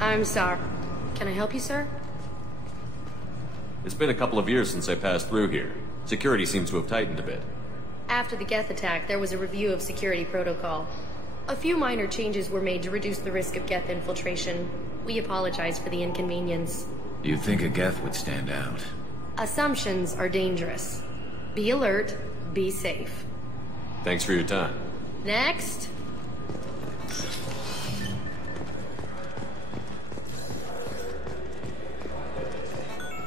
I'm sorry. Can I help you, sir? It's been a couple of years since I passed through here. Security seems to have tightened a bit. After the Geth attack, there was a review of security protocol. A few minor changes were made to reduce the risk of Geth infiltration. We apologize for the inconvenience. You'd think a Geth would stand out. Assumptions are dangerous. Be alert, be safe. Thanks for your time. Next.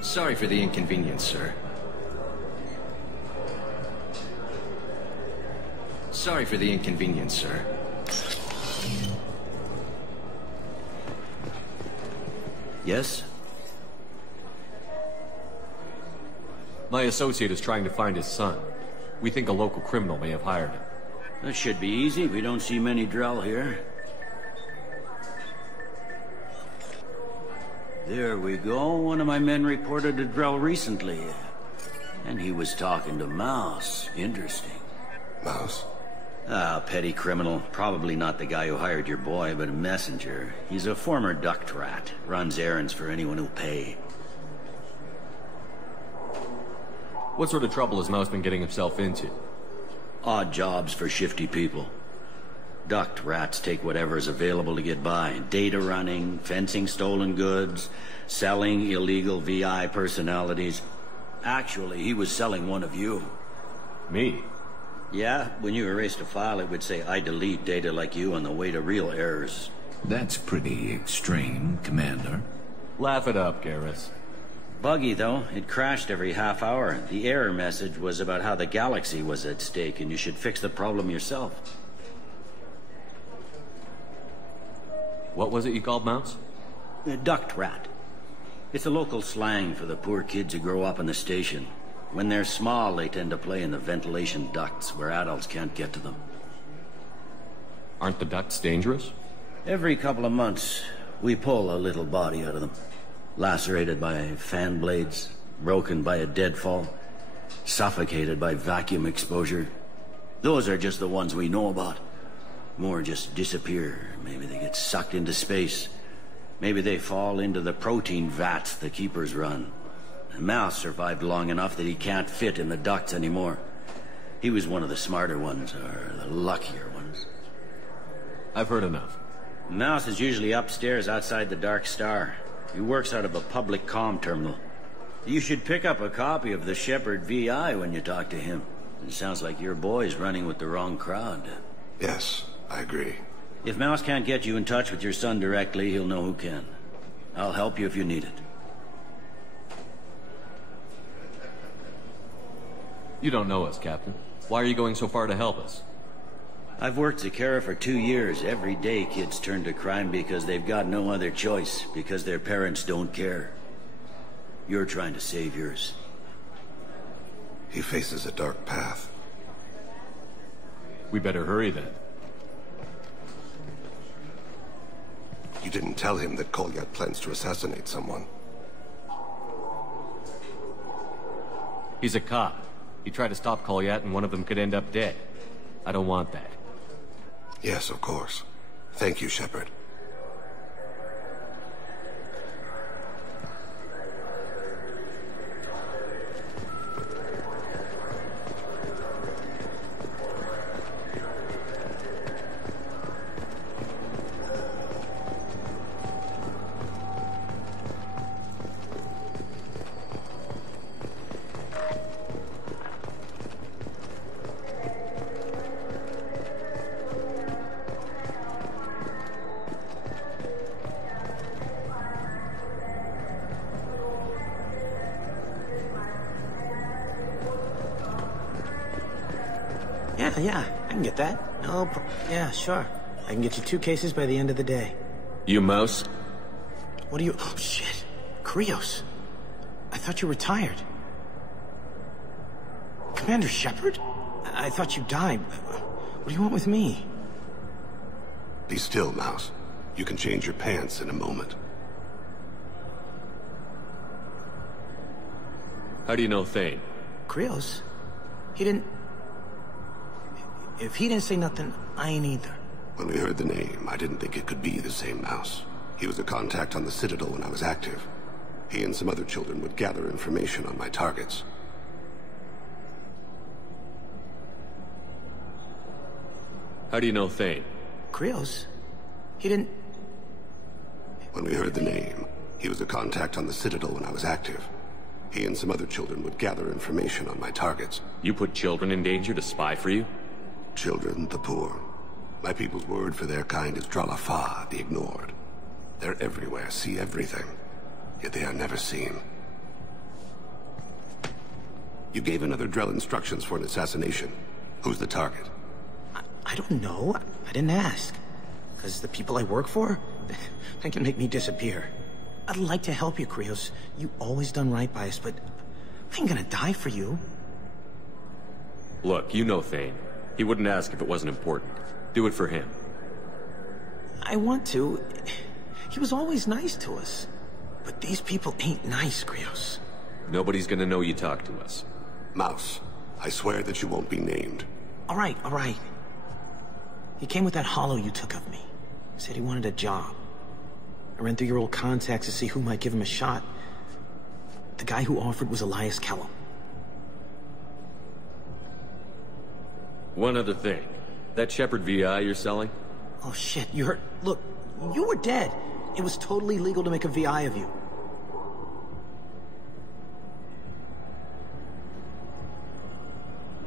Sorry for the inconvenience, sir. Sorry for the inconvenience, sir. Yes? My associate is trying to find his son. We think a local criminal may have hired him. That should be easy. We don't see many Drell here. There we go. One of my men reported a Drell recently. And he was talking to Mouse. Interesting. Mouse? Ah, petty criminal. Probably not the guy who hired your boy, but a messenger. He's a former duct rat. Runs errands for anyone who'll pay. What sort of trouble has Mouse been getting himself into? Odd jobs for shifty people. Duct rats take whatever is available to get by. Data running, fencing stolen goods, selling illegal VI personalities. Actually, he was selling one of you. Me? Yeah, when you erased a file, it would say, I delete data like you on the way to real errors. That's pretty extreme, Commander. Laugh it up, Garrus. Buggy, though. It crashed every half hour. The error message was about how the galaxy was at stake, and you should fix the problem yourself. What was it you called Mouse? A duct rat. It's a local slang for the poor kids who grow up in the station. When they're small, they tend to play in the ventilation ducts where adults can't get to them. Aren't the ducts dangerous? Every couple of months, we pull a little body out of them. Lacerated by fan blades, broken by a deadfall, suffocated by vacuum exposure. Those are just the ones we know about. More just disappear. Maybe they get sucked into space. Maybe they fall into the protein vats the keepers run. Mouse survived long enough that he can't fit in the ducts anymore. He was one of the smarter ones, or the luckier ones. I've heard enough. Mouse is usually upstairs outside the Dark Star. He works out of a public comm terminal. You should pick up a copy of the Shepherd VI when you talk to him. It sounds like your boy's running with the wrong crowd. Yes, I agree. If Mouse can't get you in touch with your son directly, he'll know who can. I'll help you if you need it. You don't know us, Captain. Why are you going so far to help us? I've worked Zakera for 2 years. Every day kids turn to crime because they've got no other choice, because their parents don't care. You're trying to save yours. He faces a dark path. We better hurry then. You didn't tell him that Kolyat plans to assassinate someone. He's a cop. He tried to stop Kolyat and one of them could end up dead. I don't want that. Yes, of course. Thank you, Shepard. Yeah, I can get that. Yeah, sure. I can get you 2 cases by the end of the day. You Mouse? What do you... Oh, shit. Krios, I thought you retired. Commander Shepard? I thought you died. What do you want with me? Be still, Mouse. You can change your pants in a moment. How do you know Thane? Krios? He didn't... If he didn't say nothing, I ain't either. When we heard the name, I didn't think it could be the same Mouse. He was a contact on the Citadel when I was active. He and some other children would gather information on my targets. How do you know Thane? Krios? He didn't... When we heard the name, he was a contact on the Citadel when I was active. He and some other children would gather information on my targets. You put children in danger to spy for you? Children, the poor. My people's word for their kind is Dralafa, the ignored. They're everywhere, see everything. Yet they are never seen. You gave another Drell instructions for an assassination. Who's the target? I don't know. I didn't ask. Because the people I work for, they can make me disappear. I'd like to help you, Krios. You always done right by us, but I ain't gonna die for you. Look, you know Thane. He wouldn't ask if it wasn't important. Do it for him. I want to. He was always nice to us. But these people ain't nice, Krios. Nobody's gonna know you talked to us. Mouse, I swear that you won't be named. All right. He came with that hollow you took of me. Said he wanted a job. I ran through your old contacts to see who might give him a shot. The guy who offered was Elias Kellum. One other thing. That Shepard VI you're selling? Oh shit, you heard... Look, you were dead. It was totally legal to make a VI of you.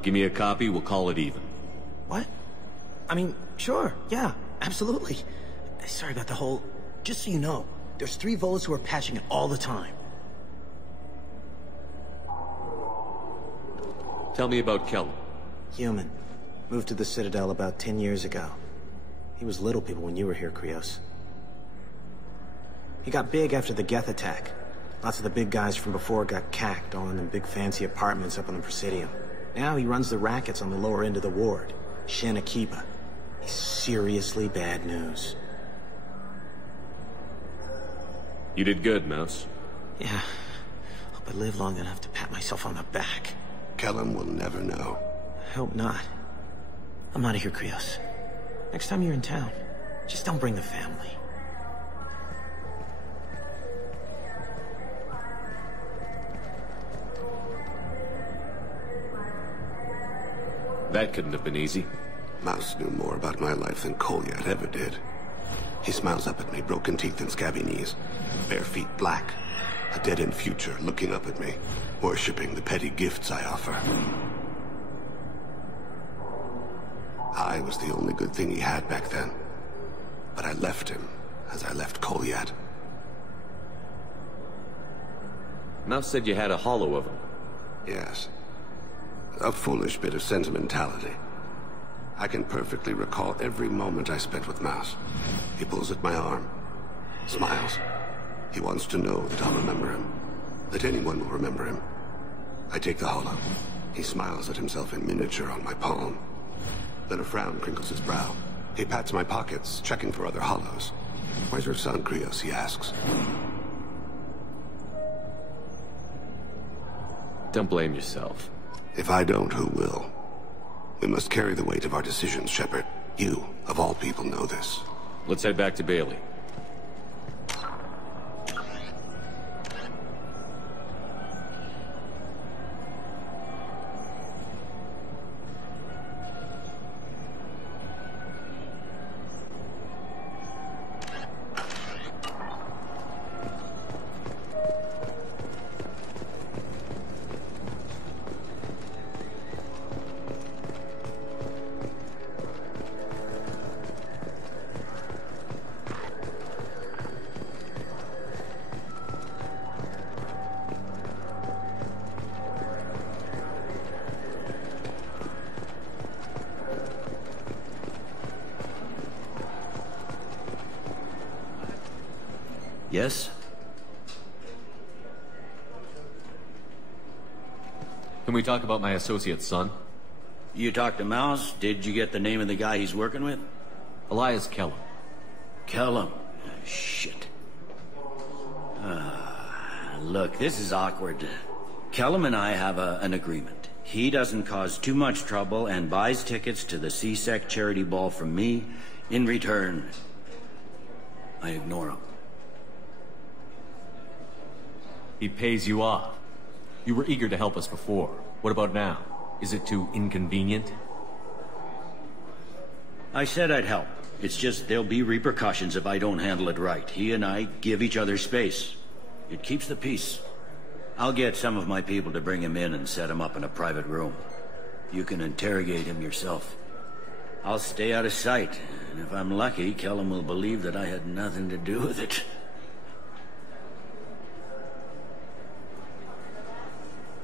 Give me a copy, we'll call it even. What? I mean, sure, yeah, absolutely. Sorry about the whole... Just so you know, there's 3 Volas who are patching it all the time. Tell me about Kellum. Human. Moved to the Citadel about 10 years ago. He was little people when you were here, Krios. He got big after the Geth attack. Lots of the big guys from before got cacked all in them big fancy apartments up on the Presidium. Now he runs the rackets on the lower end of the ward. Shin Akiba. He's seriously bad news. You did good, Mouse. Yeah. Hope I live long enough to pat myself on the back. Kellum will never know. I hope not. I'm out of here, Krios. Next time you're in town, just don't bring the family. That couldn't have been easy. Mouse knew more about my life than Kolyat ever did. He smiles up at me, broken teeth and scabby knees. Bare feet black. A dead-end future looking up at me, worshipping the petty gifts I offer. I was the only good thing he had back then. But I left him, as I left Kolyat. Mouse said you had a hollow of him. Yes. A foolish bit of sentimentality. I can perfectly recall every moment I spent with Mouse. He pulls at my arm, smiles. He wants to know that I'll remember him, that anyone will remember him. I take the hollow. He smiles at himself in miniature on my palm. Then a frown crinkles his brow. He pats my pockets, checking for other hollows. Where's your son, Krios, he asks. Don't blame yourself. If I don't, who will? We must carry the weight of our decisions, Shepard. You, of all people, know this. Let's head back to Bailey. Yes? Can we talk about my associate's son? You talked to Mouse? Did you get the name of the guy he's working with? Elias Kellum. Kellum. Shit. Look, this is awkward. Kellum and I have an agreement. He doesn't cause too much trouble and buys tickets to the CSEC charity ball from me. In return, I ignore him. He pays you off. You were eager to help us before. What about now? Is it too inconvenient? I said I'd help. It's just there'll be repercussions if I don't handle it right. He and I give each other space. It keeps the peace. I'll get some of my people to bring him in and set him up in a private room. You can interrogate him yourself. I'll stay out of sight, and if I'm lucky, Kellum will believe that I had nothing to do with it.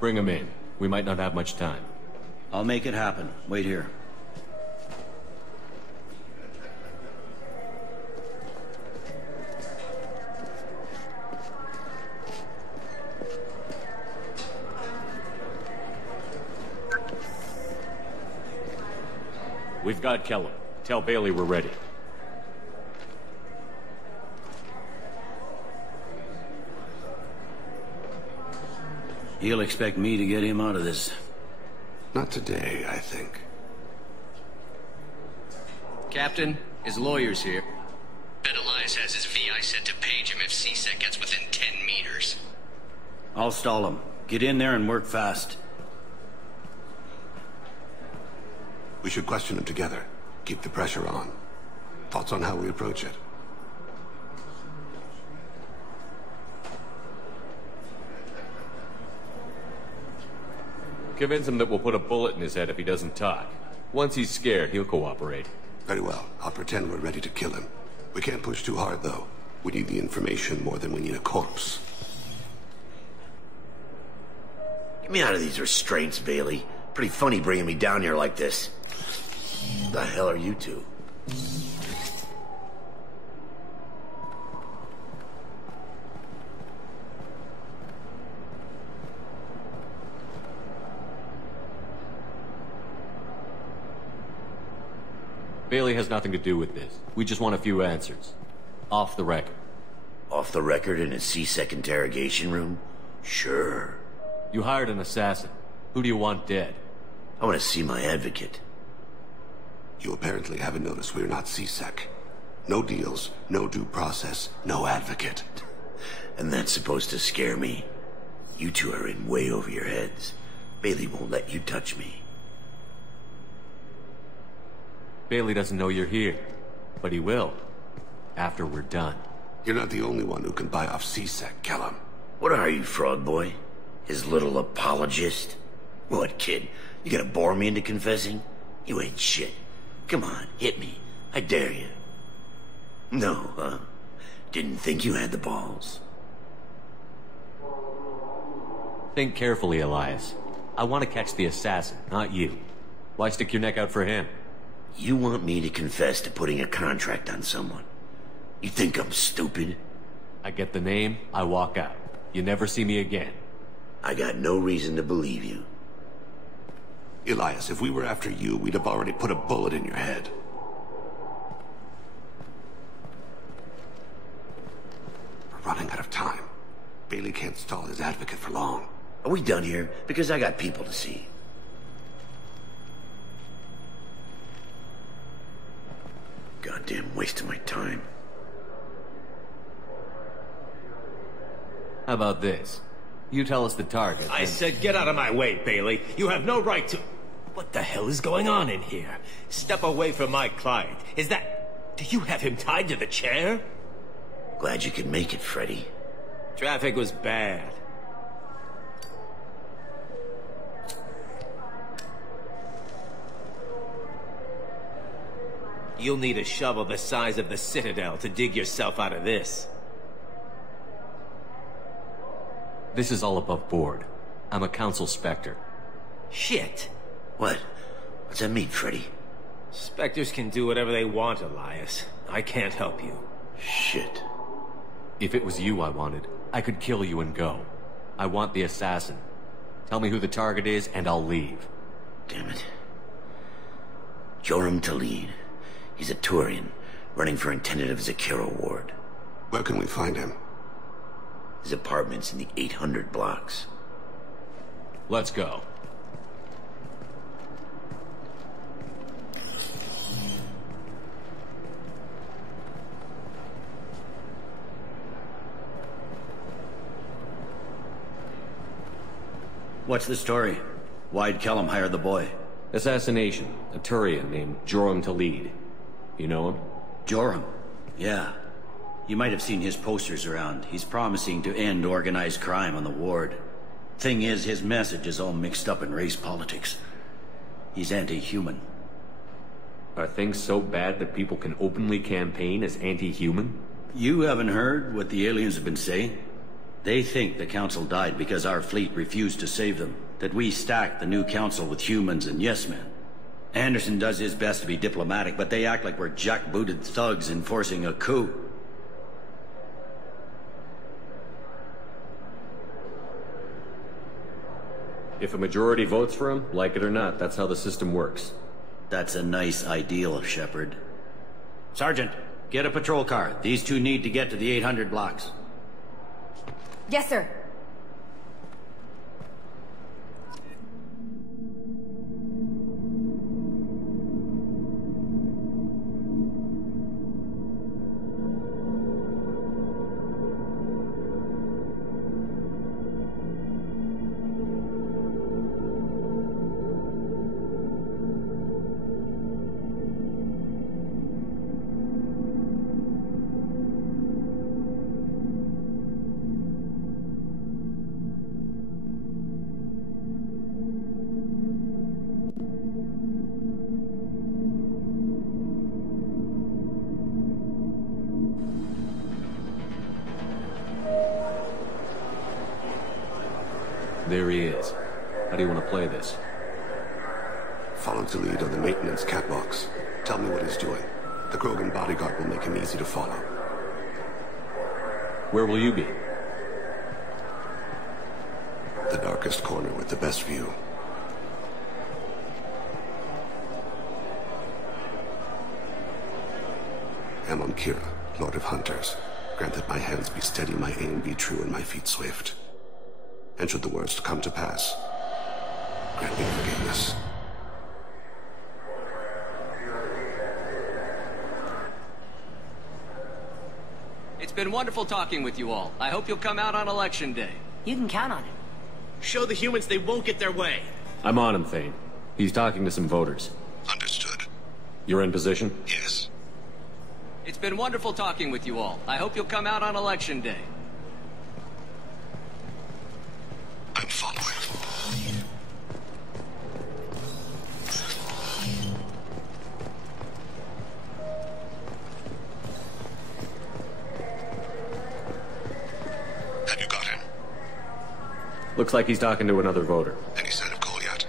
Bring him in. We might not have much time. I'll make it happen. Wait here. We've got Kellum. Tell Bailey we're ready. He'll expect me to get him out of this. Not today, I think. Captain, his lawyer's here. Bet Elias has his VI set to page him if CSEC gets within 10 meters. I'll stall him. Get in there and work fast. We should question him together. Keep the pressure on. Thoughts on how we approach it? Convince him that we'll put a bullet in his head if he doesn't talk. Once he's scared, he'll cooperate. Very well. I'll pretend we're ready to kill him. We can't push too hard, though. We need the information more than we need a corpse. Get me out of these restraints, Bailey. Pretty funny bringing me down here like this. The hell are you two? Bailey has nothing to do with this. We just want a few answers. Off the record. Off the record in a CSEC interrogation room? Sure. You hired an assassin. Who do you want dead? I want to see my advocate. You apparently haven't noticed we're not CSEC. No deals, no due process, no advocate. And that's supposed to scare me? You two are in way over your heads. Bailey won't let you touch me. Bailey doesn't know you're here, but he will, after we're done. You're not the only one who can buy off CSEC, Kellum. What are you, Frog Boy? His little apologist? What, kid? You gonna bore me into confessing? You ain't shit. Come on, hit me. I dare you. No, huh? Didn't think you had the balls. Think carefully, Elias. I want to catch the assassin, not you. Why stick your neck out for him? You want me to confess to putting a contract on someone? You think I'm stupid? I get the name, I walk out. You never see me again. I got no reason to believe you. Elias, if we were after you, we'd have already put a bullet in your head. We're running out of time. Bailey can't stall his advocate for long. Are we done here? Because I got people to see. Goddamn waste of my time. How about this? You tell us the target. I said get out of my way, Bailey. You have no right to... What the hell is going on in here? Step away from my client. Is that... Do you have him tied to the chair? Glad you could make it, Freddy. Traffic was bad. You'll need a shovel the size of the Citadel to dig yourself out of this. This is all above board. I'm a council specter. Shit. What? What's that mean, Freddy? Spectres can do whatever they want, Elias. I can't help you. Shit. If it was you I wanted, I could kill you and go. I want the assassin. Tell me who the target is, and I'll leave. Damn it. Joram Talid. He's a Turian, running for intendant of Zakira Ward. Where can we find him? His apartment's in the 800 blocks. Let's go. What's the story? Why'd Kellum hire the boy? Assassination. A Turian named Joram Talid. You know him? Joram? Yeah. You might have seen his posters around. He's promising to end organized crime on the ward. Thing is, his message is all mixed up in race politics. He's anti-human. Are things so bad that people can openly campaign as anti-human? You haven't heard what the aliens have been saying? They think the Council died because our fleet refused to save them. That we stacked the new Council with humans and yes-men. Anderson does his best to be diplomatic, but they act like we're jackbooted thugs enforcing a coup. If a majority votes for him, like it or not, that's how the system works. That's a nice ideal, Shepard. Sergeant, get a patrol car. These two need to get to the 800 blocks. Yes, sir. There he is. How do you want to play this? Follow the lead on the maintenance catwalks. Tell me what he's doing. The Krogan bodyguard will make him easy to follow. Where will you be? The darkest corner with the best view. Amon Kira, Lord of Hunters. Grant that my hands be steady, my aim be true, and my feet swift. And should the worst come to pass, grant me forgiveness. It's been wonderful talking with you all. I hope you'll come out on Election Day. You can count on it. Show the humans they won't get their way. I'm on him, Thane. He's talking to some voters. Understood. You're in position? Yes. It's been wonderful talking with you all. I hope you'll come out on Election Day. I'm following. Have you got him? Looks like he's talking to another voter. Any sign of Cole yet?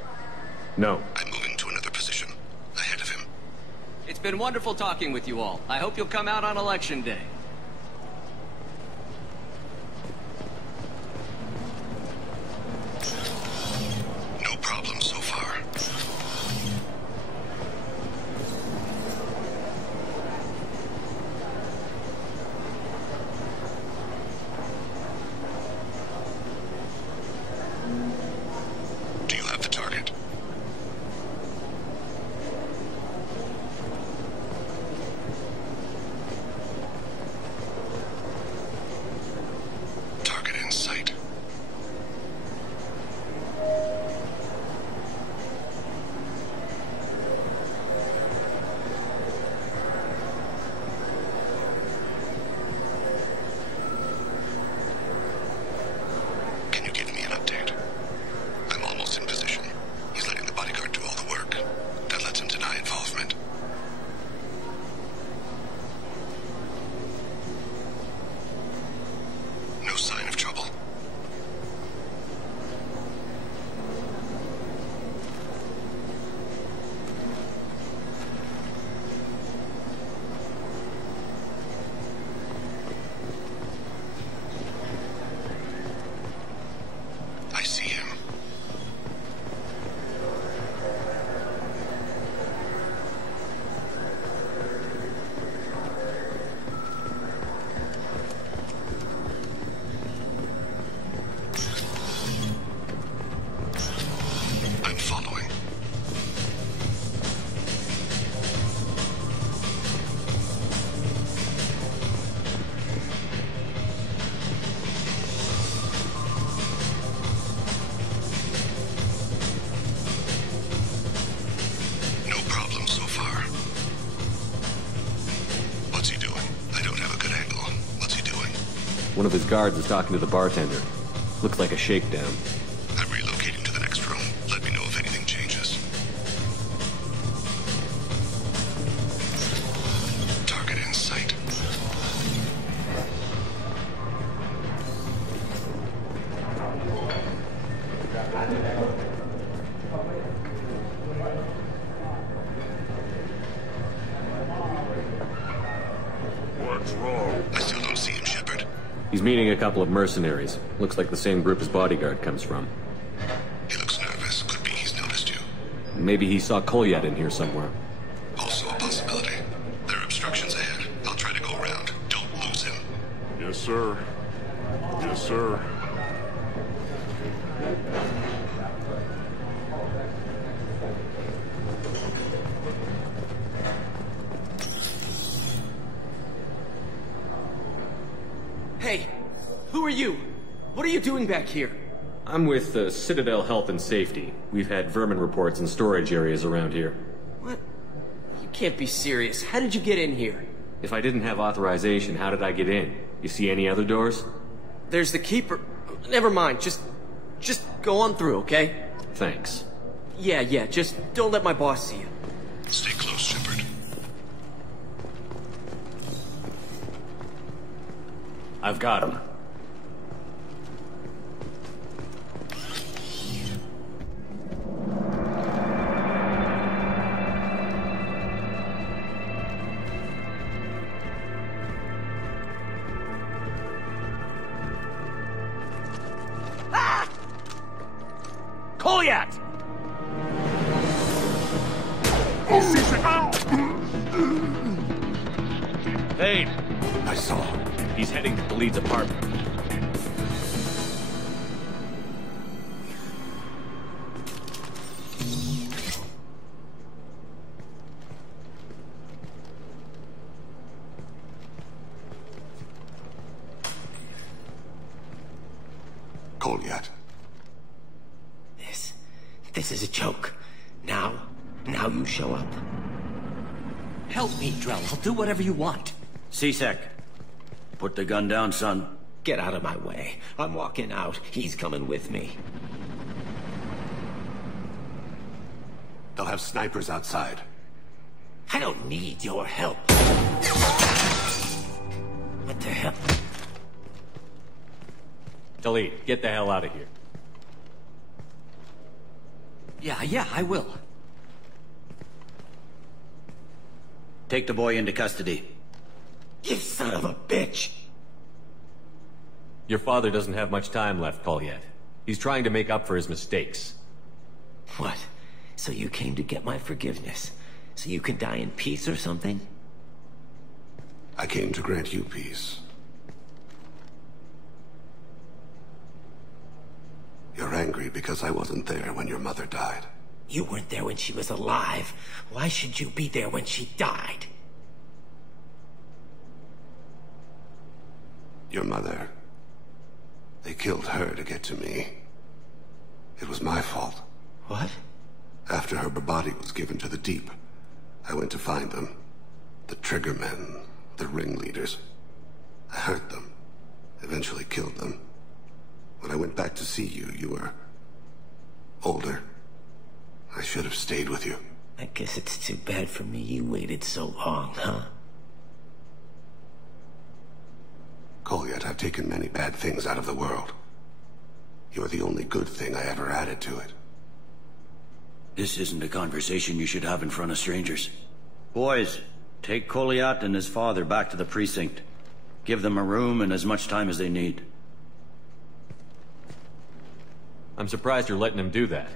No. I'm moving to another position. Ahead of him. It's been wonderful talking with you all. I hope you'll come out on Election Day. No problem so far. Do you have the target? of his guards is talking to the bartender. Looks like a shakedown. I'm relocating to the next room. Let me know if anything changes. Target in sight. What's wrong? I still don't see him, Shepard. He's meeting a couple of mercenaries. Looks like the same group his bodyguard comes from. He looks nervous. Could be he's noticed you. Maybe he saw Kolyat in here somewhere. Also a possibility. There are obstructions ahead. I'll try to go around. Don't lose him. Yes, sir. Yes, sir. Hey, who are you? What are you doing back here? I'm with Citadel Health and Safety. We've had vermin reports in storage areas around here. What? You can't be serious. How did you get in here? If I didn't have authorization, how did I get in? You see any other doors? There's the keeper. Never mind. Just go on through, okay? Thanks. Yeah. Just don't let my boss see you. Stay close, Shepard. I've got him. Kolyat! Hey! I saw. He's heading to Khalid's apartment. Kolyat. This is a joke. Now you show up. Help me, Drell. I'll do whatever you want. C-Sec. Put the gun down, son. Get out of my way. I'm walking out. He's coming with me. They'll have snipers outside. I don't need your help. What the hell? Khalid, get the hell out of here. Yeah, I will. Take the boy into custody. You son of a bitch! Your father doesn't have much time left, Kolyat. He's trying to make up for his mistakes. What? So you came to get my forgiveness? So you can die in peace or something? I came to grant you peace. You're angry because I wasn't there when your mother died. You weren't there when she was alive. Why should you be there when she died? Your mother. They killed her to get to me. It was my fault. What? After her body was given to the deep, I went to find them. The triggermen, the ringleaders. I hurt them. Eventually killed them. When I went back to see you, you were older. I should have stayed with you. I guess it's too bad for me you waited so long, huh? Kolyat, I've taken many bad things out of the world. You're the only good thing I ever added to it. This isn't a conversation you should have in front of strangers. Boys, take Kolyat and his father back to the precinct. Give them a room and as much time as they need. I'm surprised you're letting him do that.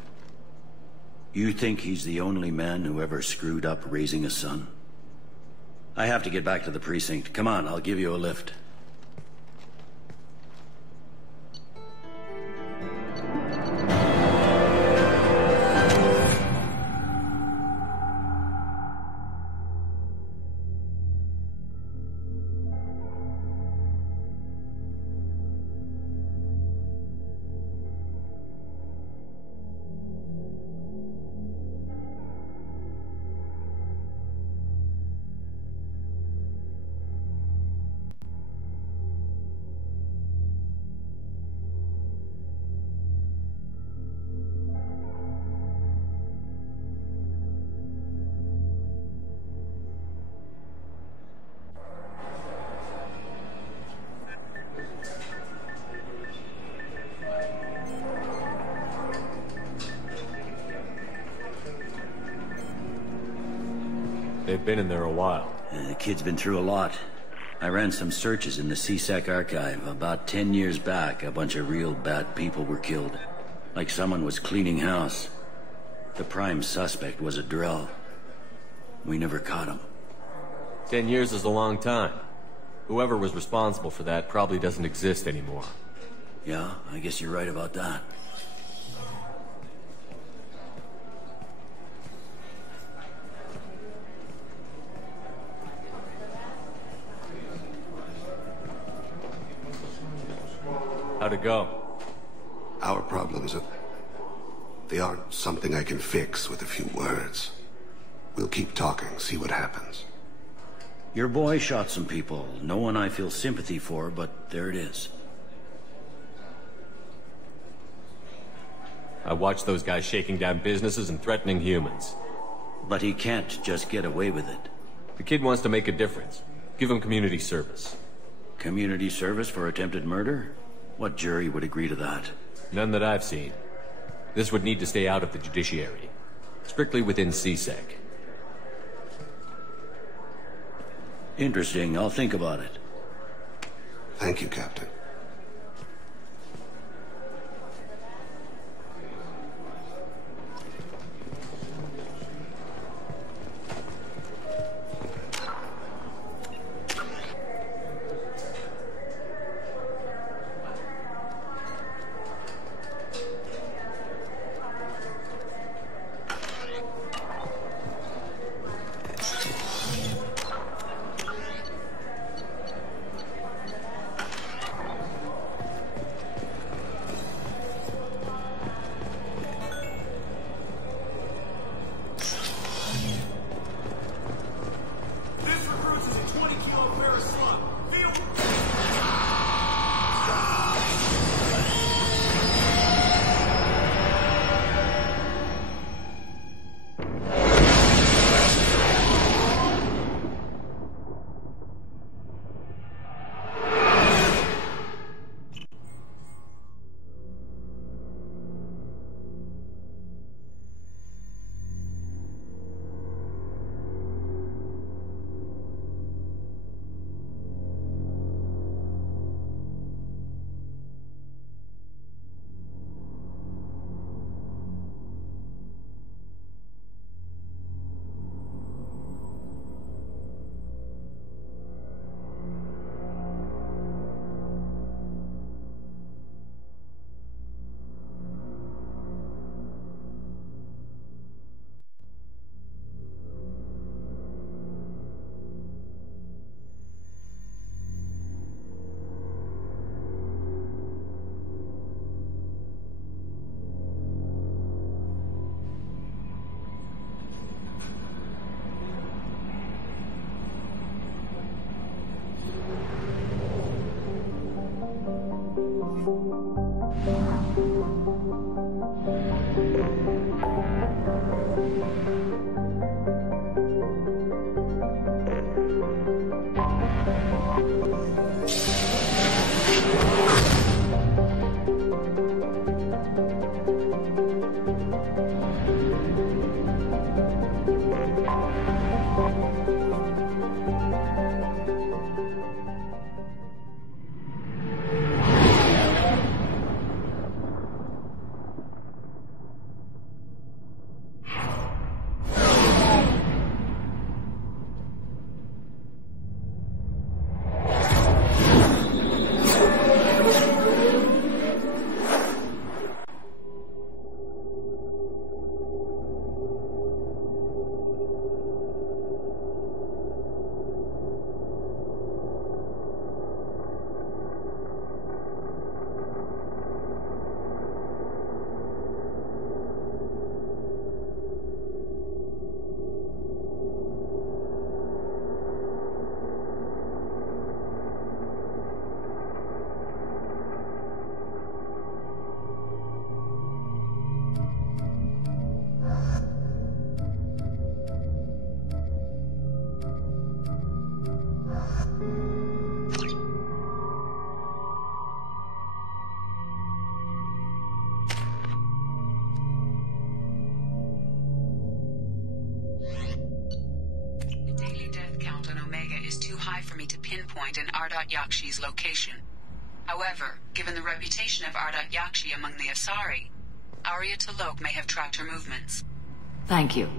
You think he's the only man who ever screwed up raising a son? I have to get back to the precinct. Come on, I'll give you a lift. They've been in there a while. The kid's been through a lot. I ran some searches in the CSEC archive. About 10 years back, a bunch of real bad people were killed. Like someone was cleaning house. The prime suspect was a Drell. We never caught him. 10 years is a long time. Whoever was responsible for that probably doesn't exist anymore. Yeah, I guess you're right about that. How'd it go? Our problems they aren't something I can fix with a few words. We'll keep talking, see what happens. Your boy shot some people. No one I feel sympathy for, but there it is. I watched those guys shaking down businesses and threatening humans. But he can't just get away with it. The kid wants to make a difference. Give him community service. Community service for attempted murder? What jury would agree to that? None that I've seen. This would need to stay out of the judiciary. Strictly within CSEC. Interesting. I'll think about it. Thank you, Captain. too high for me to pinpoint an Ardat Yakshi's location. However, given the reputation of Ardat Yakshi among the Asari, Arya T'Loak may have tracked her movements. Thank you.